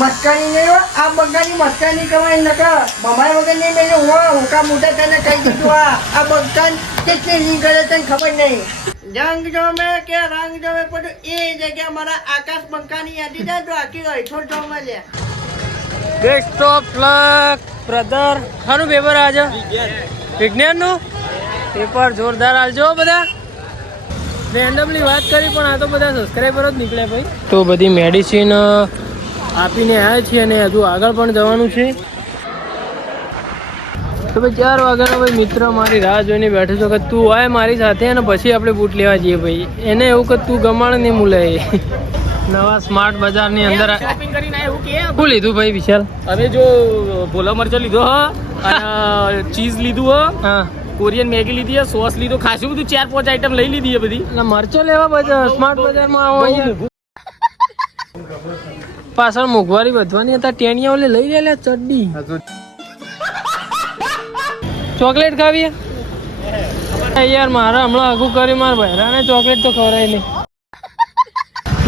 મસ્કાની નહીં હોય આ બંગાની મસ્કાની કમાય નકર મમાય વગર નહીં મેં હોકા મોટા તને કહી દીધું આ બંગાન કેટલી નહીં કરે તને ખબર નહીં રંગ જોમે કે રંગ જોમે પણ એ જગ્યા મારા આકાશ બંકાની યાદી જાય તો આખી અઠોર જોમે લે બેસ્ટ ઓફ લક બ્રધર ખાનું પેપર આજે વિજ્ઞાનનું પેપર જોરદાર આલજો બધા રેન્ડમલી વાત કરી પણ આ તો બધા સબસ્ક્રાઈબરો જ નીકળે ભાઈ તો બધી મેડિસિન આપીને આવ્યા છીએ અને હજુ આગળ પણ જવાનું છે તો ભાઈ 4 વાગ્યાનો ભાઈ મિત્ર મારી રાહ જોઈને બેઠો છો કે તું આય મારી સાથે અને પછી આપણે બૂટ લેવા જઈએ ભાઈ એને એવું કે તું ગમાણ નહીં મૂલે નવા સ્માર્ટ બજારની અંદર શોપિંગ કરીને આવ્યું કે શું લીધું ભાઈ વિશાલ અમે જો ભોલા મરચા લીધો હ અને ચીઝ લીધું હ હા કોરિયન મેગી લીધી હે સોસ લીધો ખાસું બધું 4-5 આઈટમ લઈ લીધી હે બધી એટલે મરચો લેવા બજાર સ્માર્ટ બજારમાં આવો અહીંયા પાછળ મોંઘવારી વધવાની હતા ટેણિયા ઓલે લઈ લે ચડ્ડી ચોકલેટ ખાવી યાર મારા હમણાં આગું કરી માર ભાઈ ચોકલેટ તો ખવડાય નહીં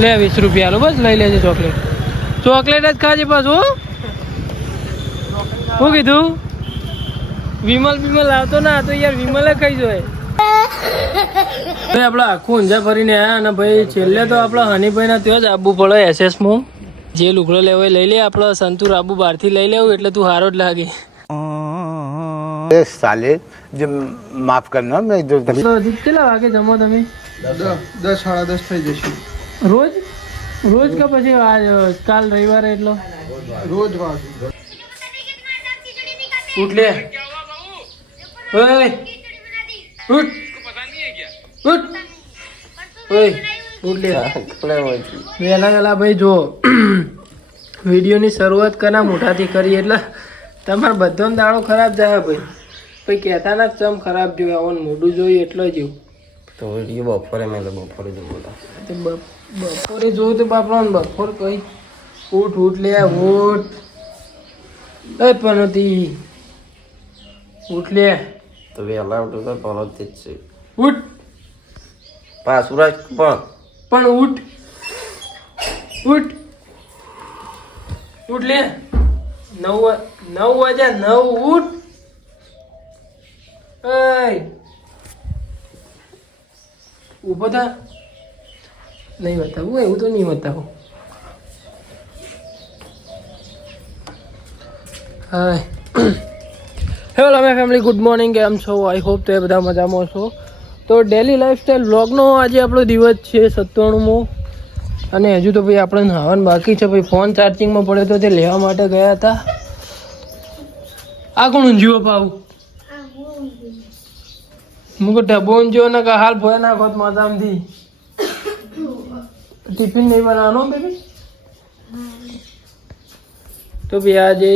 લે 20 રૂપિયા લો બસ લઈ લેજે ચોકલેટ ચોકલેટ જ ખાજે પાછું શું કીધું વિમલ આવતો ના તો યાર વિમલે ખાઈ જોઈએ ભાઈ આપણે આખું ઊંઝા ફરીને આવ્યા અને ભાઈ છેલ્લે તો આપણા હનીભાઈ ના ત્યાં જ આવવું પડે એસએસમાં જે લુગડો લેવો લઈ લે આપણે સંતુર આબુ બહારથી લઈ લેવું એટલે તું હારો જ લાગે साले जो माफ करना मैं इधर કેટલા વાગે જમો તમે 10 સાડા 10 થઈ જશે રોજ કે પછી આજ કાલ રવિવારે એટલો રોજ વાત ઉઠ લે ઓય ઉઠ ઉઠ ઓય ઉઠ લે વેલા ભાઈ જો વિડીયોની શરૂઆત કના મોટાથી કરી એટલે તમારે બધોનો દાડો ખરાબ જાય ભાઈ પછી કહેતા ના ચમ ખરાબ જોયું આવવાનું મોઢું જોયું એટલો જ तो ये बपोरे में बपोरे जो बोला બપોરે જોયું તો બાપરા બપોર કઈ ઉઠ લે ઉઠ એ પનોતી ઉઠ લે तो वे अलाउड तो बोलो तेज से ઉઠ पास सूरज પણ ઉઠ લે 9 વાગ્યા 9 ઉઠ ઊભો થા નહીં બતાવું એવું તો નહીં બતાવું હાય હેલો અમે ફેમિલી ગુડ મોર્નિંગ કેમ છો આઈ હોપ તો એ બધા મજામાં છો તો ડેલી લાઈફસ્ટાઈલ વ્લોગનો આજે આપણો દિવસ છે 97મો અને હજુ તો ભાઈ આપણે નહાવાનું બાકી છે ભાઈ ફોન ચાર્જિંગમાં પડ્યો તો તે લેવા માટે ગયા હતા આ કોણ ઊંઝીઓ પાવું મુકો ડબ્બો ઊંઝીઓ ને કે હાલ ભોય નાખો મજામથી ટિફિન નહીં બનાવવાનો બેબી તો ભાઈ આજે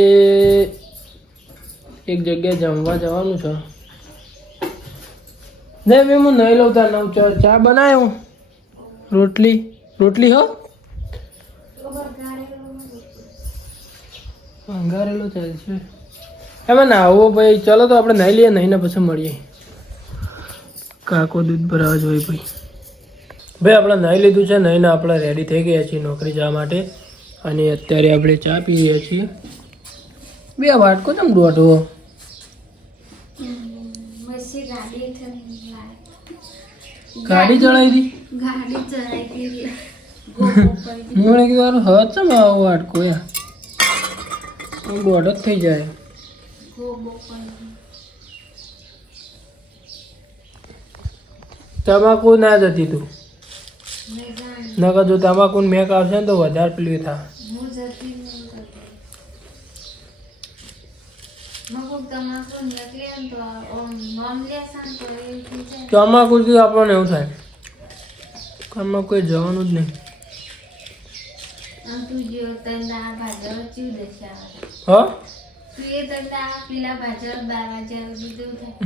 એક જગ્યાએ જમવા જવાનું છે ને ભાઈ હું નહીં લઉં તાર નવ ચા બનાવ્યો રોટલી હો અંગારેલો ચાલશે એમાં ના આવો ભાઈ ચલો તો આપણે નાઈ લઈએ નહીં ને પછી મળીએ કાકો દૂધ ભરાવા જોઈએ ભાઈ આપણે નાઈ લીધું છે નહીં ને આપણે રેડી થઈ ગયા છીએ નોકરી જવા માટે અને અત્યારે આપણે ચા પી રહ્યા છીએ બે વાટકો કેમ દોઢો ગાડી ચડાવી હતી મને કીધું હદ છે ને આવો વાટકો યાર દોઢ જ થઈ જાય તમાકુ ના જતી તું નકર જો તમાકુ મેક આવશે ને તો વધારે પેલું થાય તમાકુથી આપણને એવું થાય કામમાં કોઈ જવાનું જ નહીં હા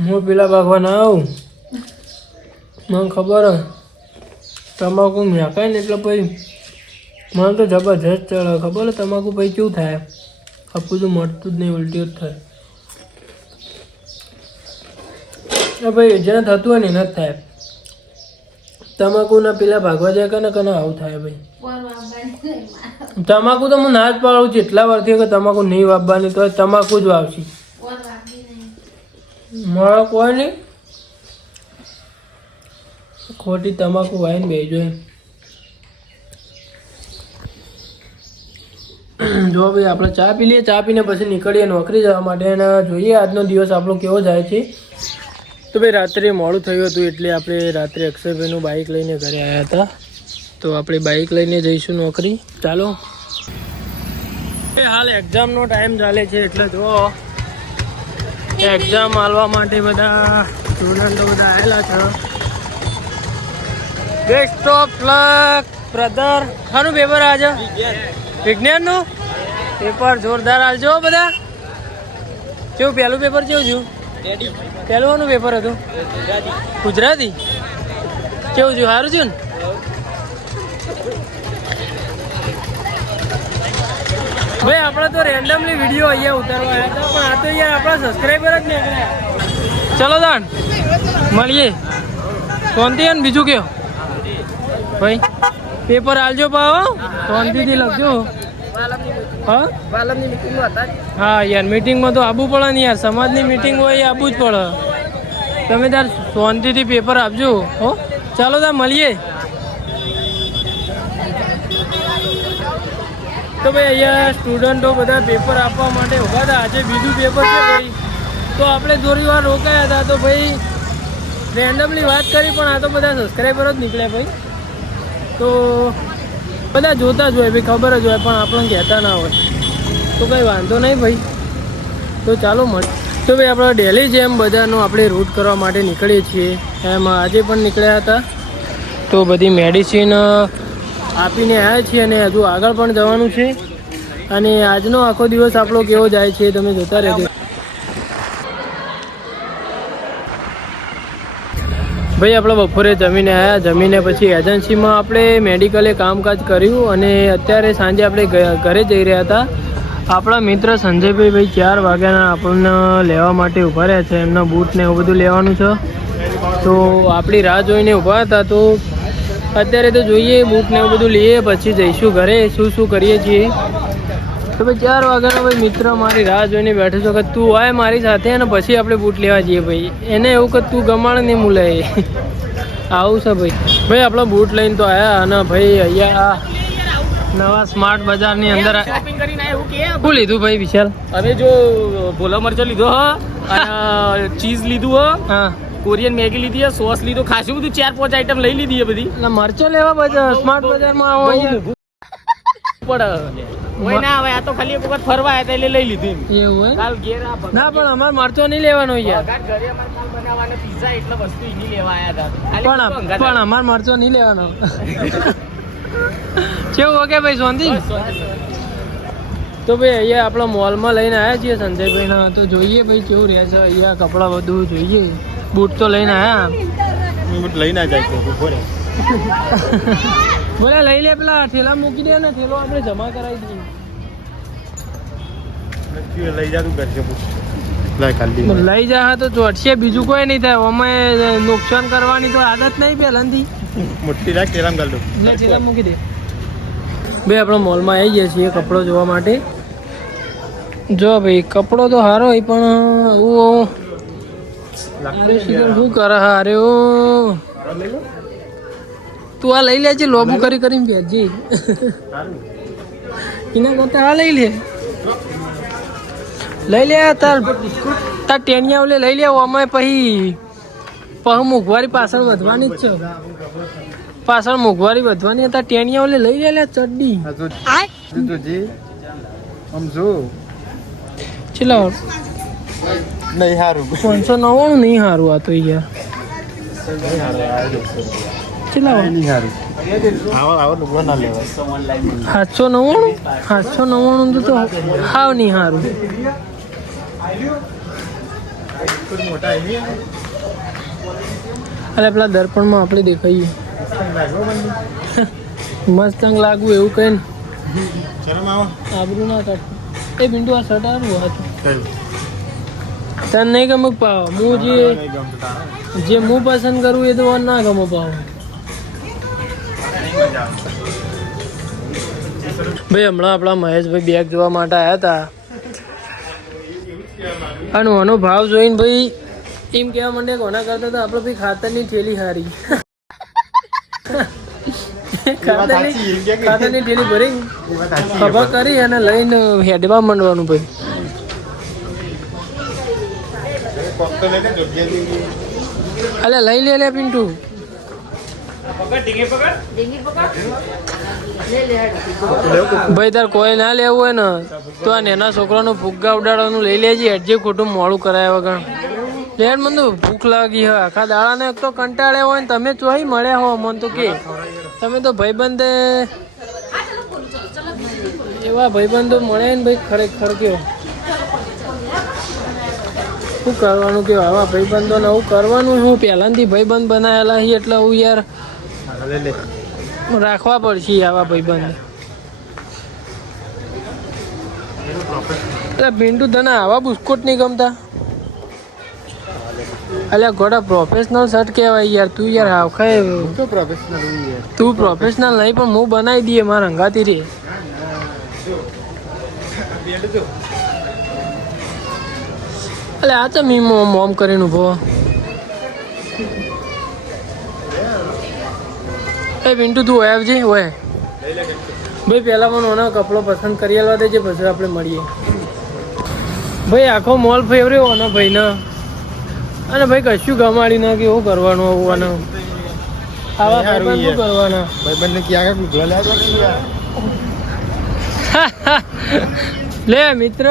હું પેલા ભાગવા ના આવું મને ખબર હે તમાકુ મેકાય ને એટલે પછી મને તો જબરજસ્ત ચડે ખબર હે તમાકુ પછી કેવું થાય આપું તો મળતું જ નહીં ઉલટી જ થાય ભાઈ જેને થતું હોય ને એને જ થાય તમાકુના પેલા ભાગવા જાય કને કને આવું થાય ભાઈ. તમાકુ તો હું ના જ પાડું છું એટલા વર્ષથી કે તમાકુ નહીં વાપવાની તો તમાકુ જ વાવશી. મારા કોઈ નહીં ખોટી તમાકુ વાઈને બેજો એમ. જો ભાઈ આપણે ચા પી લઈએ, ચા પીને પછી નીકળીએ નોકરી જવા માટે અને જોઈએ આજનો દિવસ આપણો કેવો જાય છે. તો ભાઈ રાત્રે મોડું થયું હતું એટલે આપણે રાત્રે અક્ષયભાઈનું બાઇક લઈને ઘરે આવ્યા હતા. તો આપણે બાઇક લઈને જઈશું નોકરી. ચાલો હાલ એક્ઝામનો ટાઈમ ચાલે છે એટલે જો એક્ઝામ આલવા માટે બધા સ્ટુડન્ટો બધા આવેલા છે. Best of luck brother. શાનું પેપર આજે? વિજ્ઞાનનું પેપર જોરદાર આલજો બધા. કેવું પહેલું પેપર કેવું છું? પહેલું પેપર હતું ગુજરાતી. કેવું છું? સારું છું ને? ભાઈ આપણે તો રેન્ડમલી વિડીયો અહીંયા ઉતારવા આવ્યા હતા પણ આ તો યાર આપણા સબસ્ક્રાઈબર જ નીકળ્યા. ચલો દાણ મળીએ શાંતિ. ને બીજું કયો ભાઈ પેપર આલજો પાવો શાંતિથી લખજો. હા હા યાર મીટિંગમાં તો આવવું પડે ને યાર. સમાજની મીટિંગ હોય એ આવવું જ પડે. તમે તાર શાંતિથી પેપર આપજો. હો ચાલો તાર મળીએ. તો ભાઈ અહીંયા સ્ટુડન્ટો બધા પેપર આપવા માટે ઊભા હતા. આજે બીજું પેપર છે ભાઈ તો આપણે થોડી વાર રોકાયા હતા. તો ભાઈ રેન્ડમલી વાત કરી પણ આ તો બધા સબસ્ક્રાઈબર જ નીકળ્યા ભાઈ. તો બધા જોતા જ હોય ભાઈ, ખબર જ હોય પણ આપણને કહેતા ના હોય તો કંઈ વાંધો નહીં ભાઈ. તો ચાલો મળ. તો ભાઈ આપણે ડેલી જેમ બધાનો આપણે રૂટ કરવા માટે નીકળીએ છીએ એમ આજે પણ નીકળ્યા હતા. તો બધી મેડિસિન આપીને આવ્યા છીએ અને હજુ આગળ પણ જવાનું છે. અને આજનો આખો દિવસ આપણો કેવો જાય છે તમે જોતા રહેજો. ભાઈ આપણે બપોરે જમીને આવ્યા. જમીને પછી એજન્સીમાં આપણે મેડિકલે કામકાજ કર્યું અને અત્યારે સાંજે આપણે ઘરે જઈ રહ્યા હતા. આપણા મિત્ર સંજયભાઈ ભાઈ 4 વાગ્યાના આપણને લેવા માટે ઊભા રહ્યા છે. એમના બૂટ ને એવું બધું લેવાનું છે તો આપણી રાહ જોઈને ઊભા હતા. તો અત્યારે તો જોઈએ બૂટ ને એવું બધું લઈએ પછી જઈશું ઘરે. શું કરીએ છીએ તો ભાઈ 4 વાગ્યાનો ભાઈ મિત્ર મારી રાહ જોઈને બેઠો છો કે તું આય મારી સાથે અને પછી આપણે બૂટ લેવા જઈએ ભાઈ. એને એવું કે તું ગમાડ નહીં મૂલે આવું છે ભાઈ. ભાઈ આપણે બૂટ લઈને તો આવ્યા અને ભાઈ અહીંયા નવા સ્માર્ટ બજારની અંદર શોપિંગ કરીને એવું કે શું લીધું ભાઈ વિશાલ? હવે જો ભોલા મરચો લીધો હ અને ચીઝ લીધું હ, હા કોરિયન મેગી લીધી હ, સોસ લીધો, ખાસું બધું 4-5 આઈટમ લઈ લીધી છે બધી. એટલે મરચો લેવા બજાર સ્માર્ટ બજારમાં આવો અહીંયા પણ હોય ના હવે આ તો ખાલી એક વખત ફરવા આવ્યા એટલે લઈ લીધું. એવું હોય? કાલ ઘેર આ ના પણ અમારે મરચો નહીં લેવાનો યાર. ઘરે અમારે કાલ બનાવવાના પિઝા એટલે વસ્તુ એની લેવા આવ્યા હતા. પણ અમારે મરચો નહીં લેવાનો. કેવું ઓકે ભાઈ શાંતિ? તો ભાઈ અહીંયા આપણા મોલમાં લઈને આવ્યા છીએ સંજયભાઈના. તો જોઈએ ભાઈ કેવું રહે છે અહીંયા કપડાં બધું જોઈએ. બૂટ તો લઈને આવ્યા. લઈને જાય બોલે લઈ લે પેલા ઠેલા મૂકી દે ને ઠેલો આપણે જમા કરાવી દઈએ. લઈ જા તું ઘર લઈ જા તો ચોટશે બીજું કોઈ નહીં થાય. અમે નુકસાન કરવાની તો આદત નહીં પહેલાંથી. મોટી રાખ ટેલામ ગાલ દો. એટલે ઠેલા મૂકી દે. ભાઈ આપણે મોલમાં આવી ગયા છીએ કપડો જોવા માટે. જો ભાઈ કપડો તો સારો હોય પણ શું કરે હારે તું આ લઈ લેજે. લોબુ કરીને ભેજે એના કરતા આ લઈ લે તાર ટેનિયા ઓલે લઈ લે. અમે પછી મોંઘવારી પાછળ વધવાની જ છે. પાછળ મોંઘવારી વધવાની હતા. ટેનિયા ઓલે લઈ લે ચડ્ડી ચલો નહીં સારું 599 નહીં સારું આ તો યાર. ચલાવો 799 તો હાવ નહીં સારું. અરે પેલા દર્પણમાં આપણે દેખાઈએ મસ્ત લાગુ એવું કઈ આબરું ના કાઢ. એ બિંદુ આ શર્ટ સારું હતું તને નહીં ગમે પાવ. હું જે હું પસંદ કરું એ તો ના ગમે પાવ. ભાઈ હમણાં આપણા મહેશભાઈ બેગ જોવા માટે આવ્યા હતા અને આનો ભાવ જોઈને ભાઈ એમ કહેવા માંડે કોના કરતા તો આપણે ભાઈ ખાતરની થેલી હારી ખાતરની થેલી ભરી ખભા કરી અને લઈને હેડવા માંડવાનું ભાઈ. અલે લઈ લે પિન્ટુ. ભાઈ તાર કોઈ ના લેવું હોય ને તો આ નાના છોકરાનું ફુગ્ગા ઉડાડવાનું લઈ લેજે. હજી ખોટું મોડું કરાય વગર લેટ મને ભૂખ લાગી હોય આખા દાડાને. એક તો કંટાળ્યા હોય ને તમે ચોહી મળ્યા હો મને તો કે તમે તો ભાઈબંધ એવા ભાઈબંધો મળે ને ભાઈ ખરેખર કયો શું કરવાનું કયો આવા ભાઈબંધો ને હું કરવાનું. હું પહેલાંથી ભાઈબંધ બનાવેલા છીએ એટલે હું યાર રાખવા પડશે આવા ભાઈબંધ. એટલે પિન્ટુ તને આવા બુસ્કોટ નહીં ગમતા? અલ્યા ગોડા પ્રોફેશનલ શર્ટ કહેવાય યાર. તું યાર હાવ ખાય તું પ્રોફેશનલ નહીં પણ હું બનાવી દઈએ મારા હંગાતી રે. અલે આ તો મી મોમ કરીને ઉભો. એ પિન્ટુ તું હોય આવજે હોય ભાઈ. પહેલાં મને ઓનો કપડો પસંદ કરી આલવા દેજે પછી આપણે મળીએ ભાઈ. આખો મોલ ફેવર્યો ઓનો ભાઈને અને ભાઈ કશું ગમાડી ના કે એવું કરવાનું આવવાનું આવા ભાઈબંધ શું કરવાના લે મિત્ર.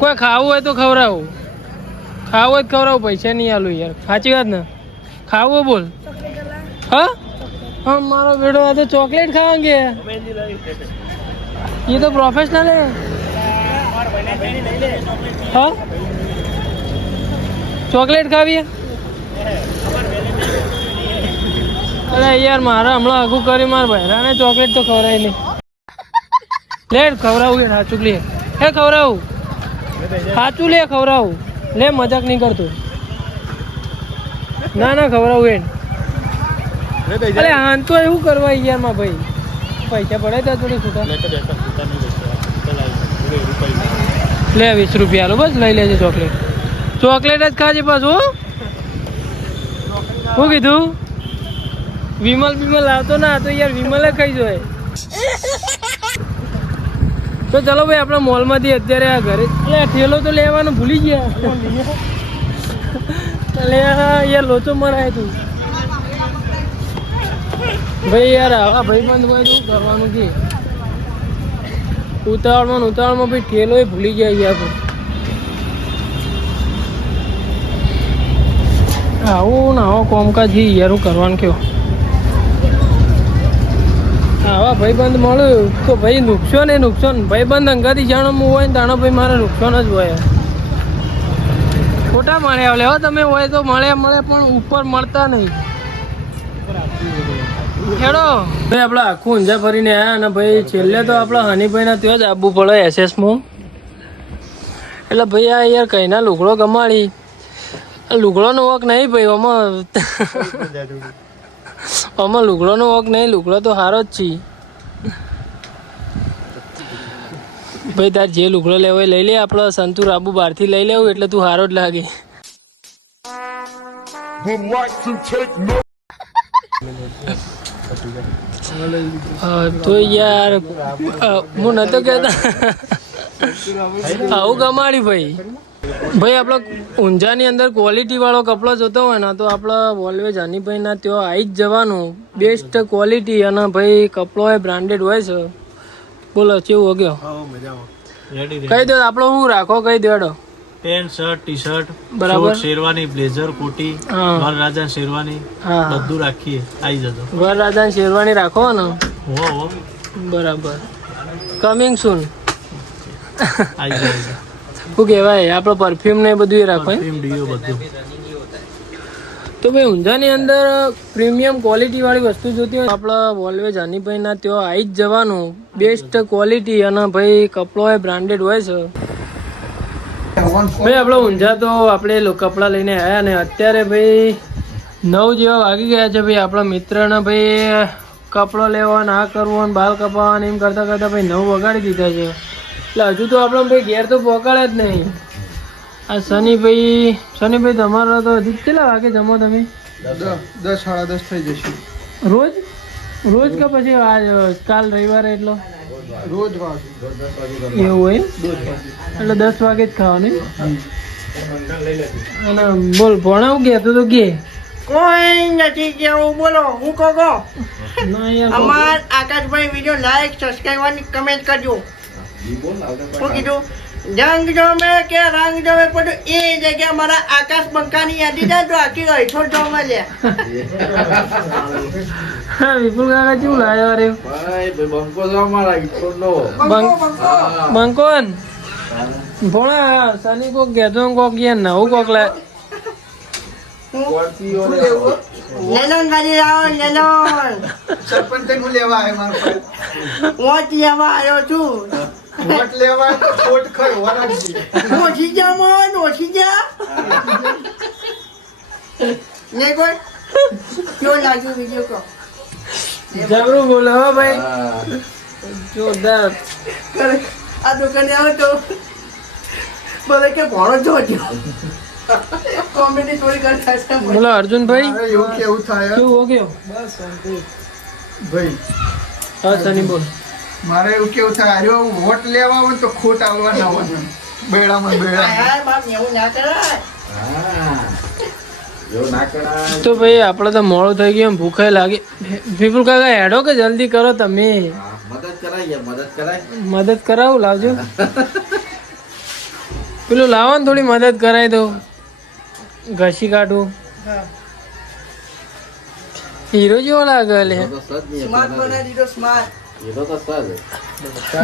કોઈ ખાવું હોય તો ખવડાવું. ખાવું હોય તો ખવડાવું. પૈસા નહીં આલું યાર. સાચી વાત ને? ખાવું બોલ. હા હા મારો બેટો આ તો ચોકલેટ ખાવાંગે. ये तो प्रोफेशनल है. हाँ ચોકલેટ ખાવી? અરે યાર મારા હમણાં આગું કરી મારા ભાઈરાને ચોકલેટ તો ખવડાય નહીં. લેટ ખવડાવું યાર સાચું લે. હે ખવડાવું સાચું લે ખવડાવું લે. મજાક નહીં કરતો. ના ના ખવડાવું એમ. અરે હા તો એવું કરવા યાર માં ભાઈ. પૈસા પડે ત્યાં થોડી છૂટા લે 20 રૂપિયા લો બસ. લઈ લેજે ચોકલેટ. ચોકલેટ જ ખાજે પાછું. શું કીધું? વિમલ આવતો ના તો યાર વિમલે ખાઈ જોઈએ. તો ચલો ભાઈ આપણે મોલમાંથી અત્યારે આ ઘરે એટલે ઠેલો તો લેવાનું ભૂલી ગયા. લે યાર લોચો મરાય તું ભાઈ. યાર આવા ભાઈબંધ હોય તો કરવાનું કે ઉતાવળમાં ભાઈ ઠેલો એ ભૂલી જાય યાર. આવું ને આવો કોમકાજ યાર હું કરવાનું કયો. આવા ભાઈબંધ મળ્યું તો ભાઈ નુકસાન એ નુકસાન. ભાઈબંધ અંગાથી જાણો હોય ને તાણો ભાઈ મારે નુકસાન જ હોય. ખોટા મળ્યા લે હો તમે હોય તો મળે પણ ઉપર મળતા નહીં. ખેડો ભાઈ આપણે આખું ઊંઝા ફરીને આવ્યા અને ભાઈ છેલ્લે તો આપણા હનીભાઈના ત્યાં જ આવવું પડે એસએસમાં. એટલે ભાઈ આ યાર કઈના લુગડો ગમાડી. લુગડોનો વોક નહીં ભાઈ આમાં લુગડોનો વોક નહીં. લુગડો તો સારો જ છે ભાઈ. તાર જે લુગડો લેવો એ લઈ લે. આપણે સંતુર આબુ બહારથી લઈ લેવું એટલે તું સારો જ લાગે. તો યાર હું નતો કહેતા આવું ગમાડી ભાઈ. ભાઈ આપણે ઊંઝાની અંદર ક્વોલિટી વાળો કપડો જોતો હોય ને તો આપણે ઓલવેજ હનીભાઈના ત્યાં આવી જ જવાનું. બેસ્ટ ક્વોલિટી અને ભાઈ કપડો એ બ્રાન્ડેડ હોય છે. બોલો કેવું હો ગયો? કહી દો આપણો શું રાખો કહી દેડો. પેન્ટ શર્ટ ટી શર્ટ બરાબર. શેરવાની બ્લેઝર કોટી વરરાજા શેરવાની બધું રાખીએ. આવી જતો વરરાજા શેરવાની રાખો ને. હો બરાબર. કમિંગ સૂન. આવી જાય. શું કહેવાય આપણે પરફ્યુમ ને બધું રાખો. ડીઓ બધું. તો ભાઈ ઊંઝાની અંદર પ્રીમિયમ ક્વોલિટી વાળી વસ્તુ જોતી હોય આપણે ઓલવેજ હનીભાઈના ત્યાં આવી જ જવાનું. બેસ્ટ ક્વોલિટી અને ભાઈ કપડો એ બ્રાન્ડેડ હોય છે. ભાઈ આપણે ઊંઝા તો આપણે કપડાં લઈને આવ્યા ને અત્યારે ભાઈ 9 જેવા વાગી ગયા છે. ભાઈ આપણા મિત્રના ભાઈ કપડો લેવો ને આ કરવો ને બાલ કપાવવા ને એમ કરતાં કરતાં ભાઈ 9 વગાડી દીધા છે. એટલે હજુ તો આપણે ભાઈ ઘેર તો પહોંચાડે જ નહીં. આ શનિભાઈ તમારો તો હજી કેટલા વાગે જમો તમે? 10 સાડા 10 થઈ જશે. રોજ કે પછી આજ કાલ રવિવારે એટલો રોજ એવું હોય એટલે 10 વાગે જ ખાવાનું. અને બોલ ભણાવું ગયા તો કે કોઈ નથી કેવું, બોલો હું કહો ના યાર અમાર આકાશભાઈ વિડીયો લાઈક સબસ્ક્રાઈબ અને કમેન્ટ કરજો. શું કીધું? જંગ જોમે કે રંગ જોમે પણ એ જગ્યા મારા આકાશ બંકાની યાદી જાય તો આખી અઠોર જોવા લે. વિપુલ કાકા કેવું લાવ્યો રે બંકોન ભોણા સની કોક કહેતો કોક યાર નવું કોક લાય. લેનોન ગાડી લાવો લેનોન. સરપંચ હું લેવા આવ્યો મારો ભાઈ. વોટ લેવા આવ્યો છું. વોટ લેવા વોટ ખરવા રાખજે. ઓછી જા મન ઓછી જા. ને કોઈ કેવો લાગ્યો વિડીયો કહો. જબરું બોલે હો ભાઈ જોરદાર. આ દુકાને આવો તો બોલે કે ભણો જોજો. કોમેડી થોડી કરતા છે. બોલો અર્જુનભાઈ મારે એવું કેવું થાય શું હો ગયો? ભાઈ, હા સની બોલ. મારે એવું કેવું થાય આર્યો વોટ લેવા આવે ને તો ખોટ આવવા ના હોય બેડામાં બેડા. હા બાપ એવું ના કરાય. તો ભાઈ આપણે તો મોડું થઈ ગયું ભૂખે લાગી. વિપુલ કાકા હેડો કે જલ્દી કરો તમે. મદદ કરાવું લાવજો. પેલું લાવો ને થોડી મદદ કરાવી દો ઘસી કાઢું. હીરો જેવો લાગે લે. સ્માર્ટ બનાવી દીધો સ્માર્ટ.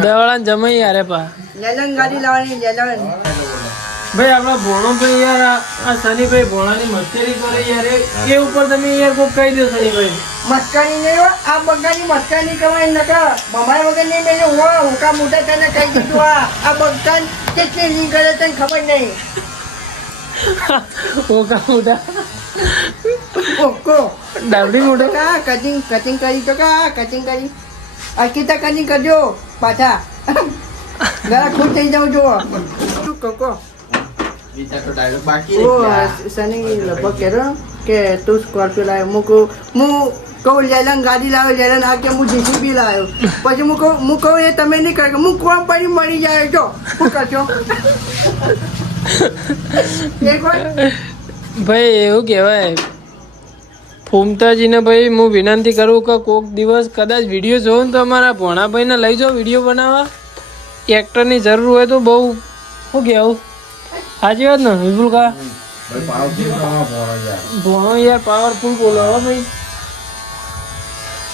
દવાળા જમાઈ યાર પા. લેલન ગાડી લાવવાની લેલન. ભાઈ આપણા ભોણો ભાઈ યાર આ શનિભાઈ ભોણાની મસ્કરી કરે યાર એ ઉપર તમે યાર કોક કહી દો શનિભાઈ. મસ્કાની નહીં હો, આ બંકાની મસ્કાની કમાય નકા મમાય વગર નહીં મેં હુંકા મોટા તને કહી દીધું. આ બંકાન કેટલી નહીં કરે તને ખબર નહીં. ઓકા મોટા ઓકો ડાબડી મોટો કા કટિંગ કરી તો કા કટિંગ કરી અકીતા કટિંગ કરજો પાછા. જરા ખુશ થઈ જાઉં જો. શું કહો સની લગભગ કહેતો કે તું સ્કોર્પિયો લાવ્યો. હું કહું લેલન ગાડી લાવ્યો લેલન આ કે હું જીસીબી લાવ્યો. પછી હું કહું એ તમે નહીં કરે હું કોમ પડી મળી જાય જો શું કરશો. ભાઈ એવું કહેવાય ફૂમતાજીને ભાઈ હું વિનંતી કરું કે કોક દિવસ કદાચ વિડીયો જોઉં ને તો અમારા ભોણાભાઈને લઈ જાઓ વિડીયો બનાવવા. એક્ટરની જરૂર હોય તો બહુ શું કહેવું સાચી વાત ને વિપુલ કા? ભોણો યાર પાવરફુલ બોલો હો ભાઈ.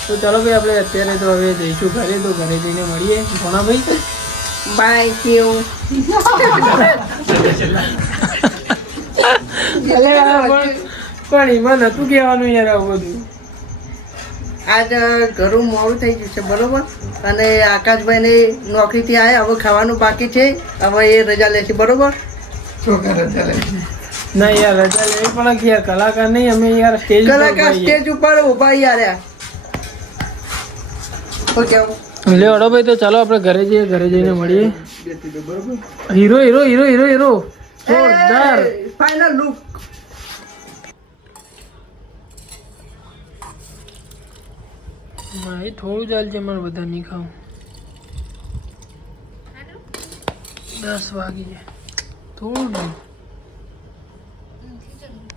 તો ચાલો ભાઈ આપણે અત્યારે તો હવે જઈશું ઘરે. તો ઘરે જઈને મળીએ ભોણાભાઈ. બાય કેવું પણ એમાં નતું કહેવાનું યાર આવું બધું. આજ ઘરું મોડું થઈ ગયું છે બરોબર. અને આકાશભાઈને નોકરીથી આવ્યા હવે ખાવાનું બાકી છે. હવે એ રજા લે છે બરોબર. ના યાર રજા લેવી પણ યાર કલાકાર નહીં અમે યાર સ્ટેજ કલાકાર સ્ટેજ ઉપર ઉભા યાર. ઓકે લે અડો ભાઈ તો ચાલો આપણે ઘરે જઈએ. ઘરે જઈને મળીએ. Hero hero hero hero hero જોરદાર ફાઇનલ લુક. એ થોડું ચાલશે મારે બધા નહીં ખાવું. 10 વાગી જાય થોડું નહીં.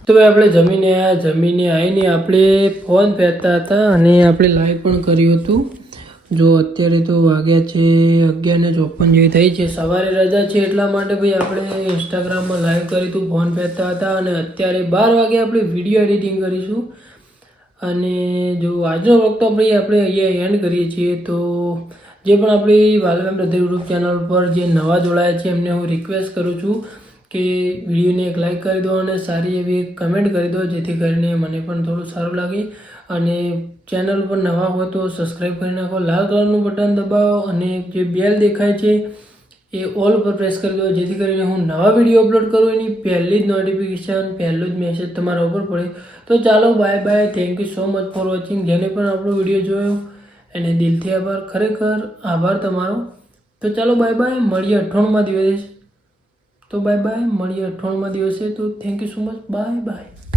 તો ભાઈ આપણે જમીને આવીને આપણે ફોન પહેરતા હતા અને આપણે લાઈવ પણ કર્યું હતું. જો અત્યારે તો વાગ્યા છે 11:54 જેવી થઈ છે. સવારે રજા છે એટલા માટે ભાઈ આપણે ઇન્સ્ટાગ્રામમાં લાઈવ કરી હતું ફોન પહેરતા હતા. અને અત્યારે 12 વાગે આપણે વિડીયો એડિટિંગ કરીશું. અને જો આજનો વ્લોગ તો આપણે અહીંયા એન્ડ કરીએ છીએ. તો જે પણ આપણી વાલવામ બ્રધર યુટ્યુબ ચેનલ પર જે નવા જોડાયા છે એમને હું રિક્વેસ્ટ કરું છું કે વિડીયોને એક લાઈક કરી દો અને સારી એવી એક કમેન્ટ કરી દો જેથી કરીને મને પણ થોડું સારું લાગે. અને ચેનલ પર નવા હોય તો સબસ્ક્રાઈબ કરી નાખો. લાલ કલરનું બટન દબાવો અને જે બેલ દેખાય છે એ ઓલ ઉપર પ્રેસ કરી દો, જેથી કરીને હું નવા વિડીયો અપલોડ કરું એની પહેલી જ નોટિફિકેશન, પહેલો જ મેસેજ તમારા ઉપર પડે. તો ચાલો bye bye, thank you so much for watching. જેને પણ આપણો વિડીયો જોયો એને દિલથી આભાર, ખરેખર આભાર તમારો. તો ચાલો બાય બાય, મળીએ 98માં દિવસે. તો બાય બાય, મળીએ 98માં દિવસે. તો thank you so much, bye bye.